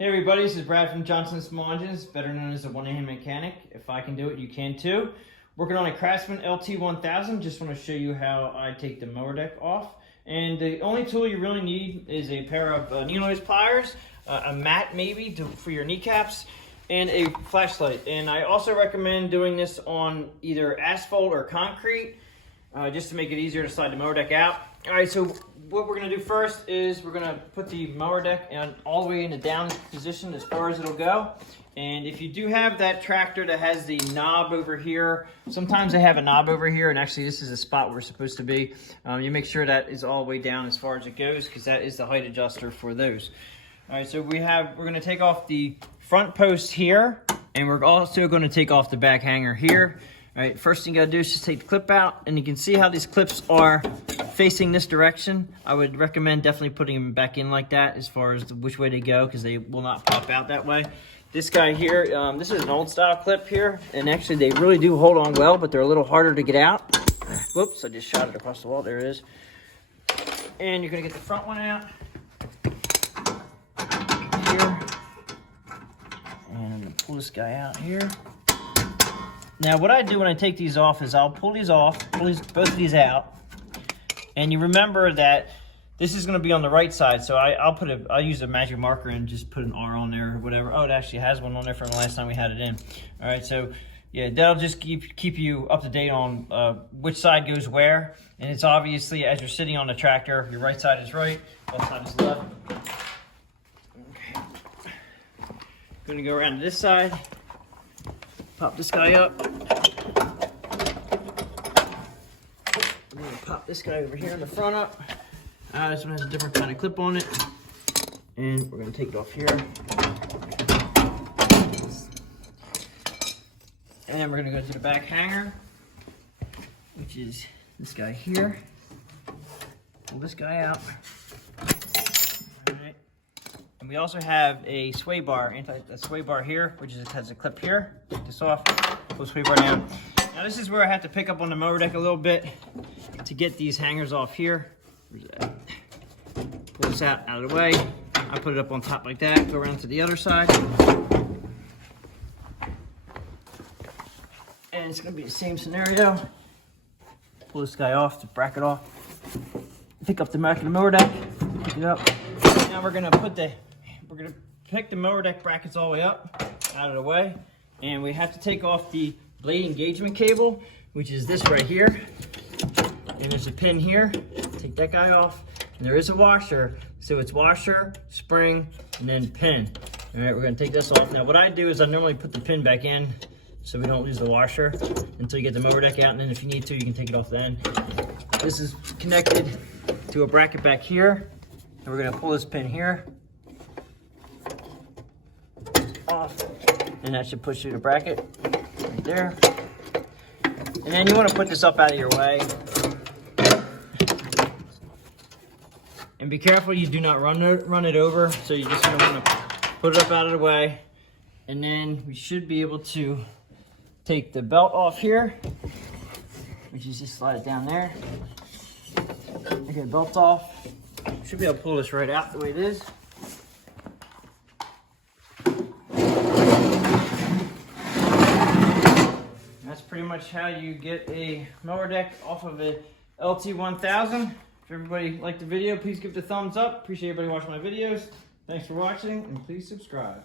Hey everybody, this is Brad from Johnson Small Engines, better known as the one-hand mechanic. If I can do it, you can too. Working on a Craftsman LT1000. Just want to show you how I take the mower deck off. And the only tool you really need is a pair of needle nose pliers, a mat maybe for your kneecaps, and a flashlight. And I also recommend doing this on either asphalt or concrete, just to make it easier to slide the mower deck out. All right, so what we're gonna do first is we're gonna put the mower deck all the way in the down position as far as it'll go. And if you do have that tractor that has the knob over here, sometimes they have a knob over here, and actually this is the spot we're supposed to be. You make sure that is all the way down as far as it goes, because that is the height adjuster for those. All right, so we're gonna take off the front post here, and we're also gonna take off the back hanger here. All right, first thing you gotta do is just take the clip out, and you can see how these clips are facing this direction. I would recommend definitely putting them back in like that as far as which way they go, because they will not pop out that way. This guy here, this is an old style clip here, and actually they really do hold on well, but they're a little harder to get out. Whoops, I just shot it across the wall. There it is. And you're gonna get the front one out here, and I'm gonna pull this guy out here. Now what I do when I take these off is I'll pull these off, both of these out, and you remember that this is going to be on the right side, so I'll use a magic marker and just put an R on there or whatever. Oh, it actually has one on there from the last time we had it in. All right, so yeah, that'll just keep you up to date on which side goes where, and it's obviously as you're sitting on the tractor, your right side is right, left side is left. Okay, going to go around to this side. Pop this guy up. I'm gonna pop this guy over here in the front up. This one has a different kind of clip on it. And we're gonna take it off here. And then we're gonna go to the back hanger, which is this guy here. Pull this guy out. All right. And we also have a sway bar, a sway bar here, which has a clip here. Take this off, pull the sway bar down. Now this is where I have to pick up on the mower deck a little bit to get these hangers off here. Pull this out of the way. I put it up on top like that, go around to the other side. And it's gonna be the same scenario. Pull this guy off, the bracket off. Pick up the back of the mower deck, pick it up. Now we're gonna pick the mower deck brackets all the way up, out of the way. And we have to take off the blade engagement cable, which is this right here. And there's a pin here. Take that guy off. And there is a washer. So it's washer, spring, and then pin. All right, we're gonna take this off. Now what I do is I normally put the pin back in so we don't lose the washer until you get the mower deck out. And then if you need to, you can take it off then. This is connected to a bracket back here. And we're gonna pull this pin here off. And that should push through the bracket right there. And then you want to put this up out of your way. And be careful you do not run it over. So you just want to put it up out of the way. And then we should be able to take the belt off here, which is just slide it down there. Okay, the belt's off. Should be able to pull this right out the way it is. That's pretty much how you get a mower deck off of a LT1000. If everybody liked the video, please give it a thumbs up. Appreciate everybody watching my videos. Thanks for watching, and please subscribe.